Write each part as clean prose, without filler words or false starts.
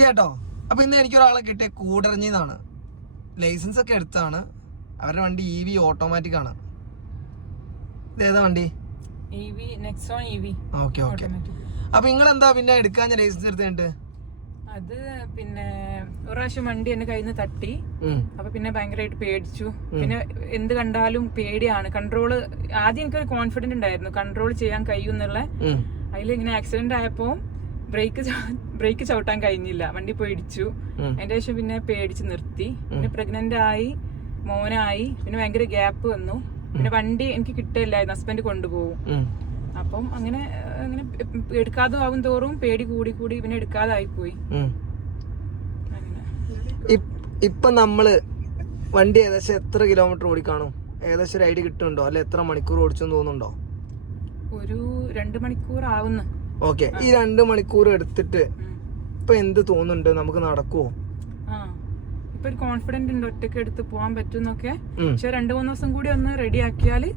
ചേട്ടോ, അപ്പൊ ഇന്ന് എനിക്കൊരാളെ കിട്ടിയ കൂടരഞ്ഞിന്നാണ്. ലൈസൻസ് ഒക്കെ എടുത്താണ്. അവരുടെ വണ്ടി EV ഓട്ടോമാറ്റിക് ആണ്. ഇതേതാ വണ്ടി? Okay okay. അപ്പൊ നിങ്ങളെന്താ പിന്നെ എടുക്കാൻ ലൈസൻസ് എടുത്തിട്ട്? അത് പിന്നെ ഒരു പ്രാവശ്യം വണ്ടി എന്റെ കയ്യിൽ നിന്ന് തട്ടി. അപ്പൊ പിന്നെ ഭയങ്കരമായിട്ട് പേടിച്ചു. പിന്നെ എന്ത് കണ്ടാലും പേടിയാണ്. കൺട്രോള് ആദ്യം എനിക്കൊരു കോൺഫിഡന്റ് ഉണ്ടായിരുന്നു, കൺട്രോൾ ചെയ്യാൻ കഴിയുന്നുള്ള. അതിലിങ്ങനെ ആക്സിഡന്റ് ആയപ്പോ ബ്രേക്ക് ചവിട്ടാൻ കഴിഞ്ഞില്ല, വണ്ടി പോയി ഇടിച്ചു. അതിന്റെ ശേഷം പിന്നെ പേടിച്ച് നിർത്തി. പിന്നെ പ്രഗ്നന്റ് ആയി, മോനായി, പിന്നെ ഭയങ്കര ഗ്യാപ്പ് വന്നു. പിന്നെ വണ്ടി എനിക്ക് കിട്ടില്ലായിരുന്നു, ഹസ്ബൻഡ് കൊണ്ടുപോകും. അപ്പം അങ്ങനെ അങ്ങനെ എടുക്കാതെ ആവും തോറും പേടി കൂടി കൂടി പിന്നെ എടുക്കാതായി പോയി. ഇപ്പൊ നമ്മള് വണ്ടി ഏകദേശം എത്ര കിലോമീറ്റർ ഓടിക്കാണോ? ഏകദേശം ഒരു ഐഡിയ കിട്ടുന്നുണ്ടോ? അല്ലെ എത്ര മണിക്കൂർ ഓടിച്ചെന്ന് തോന്നുന്നുണ്ടോ? ഒരു 2 മണിക്കൂർ ആവുന്നു. ഓക്കെ. ഈ 2 മണിക്കൂർ എടുത്തിട്ട് ഇപ്പൊ എന്ത് തോന്നുന്നുണ്ട്? നമുക്ക് നടക്കുവോ? ഇപ്പൊ ഒരു കോൺഫിഡന്റ് ഉണ്ട്, ഒറ്റയ്ക്ക് എടുത്ത് പോകാൻ പറ്റുന്നൊക്കെ. പക്ഷെ 2-3 ദിവസം കൂടി ഒന്ന് റെഡി ആക്കിയാല്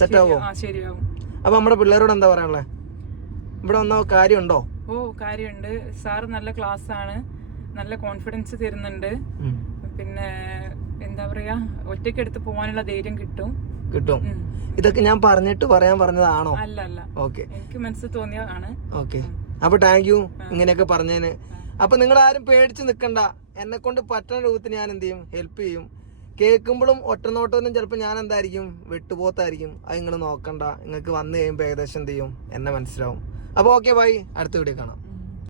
സെറ്റ് ആവോ? ശരിയാവും. അപ്പൊ നമ്മുടെ പിള്ളേരോട് എന്താ പറയാനുള്ളത്? ഇവിടെ വന്ന കാര്യമുണ്ടോ? ഓ, കാര്യമുണ്ട്. സാറ് നല്ല ക്ലാസ് ആണ്, നല്ല കോൺഫിഡൻസ് തരുന്നുണ്ട്. പിന്നെ എന്താ പറയാ, ഒറ്റയ്ക്ക് എടുത്ത് പോകാനുള്ള ധൈര്യം കിട്ടും. ഇതൊക്കെ ഞാൻ പറഞ്ഞതാണോ? അല്ല, ഓക്കെ, എനിക്ക് മനസ്സിൽ തോന്നിയതാണ്. ഓക്കെ. അപ്പൊ താങ്ക് യു ഇങ്ങനെയൊക്കെ പറഞ്ഞതിന്. അപ്പൊ നിങ്ങൾ ആരും പേടിച്ച് നിക്കണ്ട. എന്നെ കൊണ്ട് പറ്റുന്ന രൂപത്തിൽ ഞാൻ എന്ത് ചെയ്യും, ഹെൽപ്പ് ചെയ്യും. കേൾക്കുമ്പോഴും ഒറ്റനോട്ടൊന്നും ചിലപ്പോൾ ഞാൻ എന്തായിരിക്കും, വെട്ടുപോത്തായിരിക്കും. അത് നിങ്ങൾ നോക്കണ്ട. നിങ്ങൾക്ക് വന്നു കഴിയുമ്പോൾ ഏകദേശം എന്ത് ചെയ്യും, എന്നെ മനസ്സിലാവും. അപ്പൊ ഓക്കെ, ബൈ. അടുത്ത വീഡിയോ കാണാം.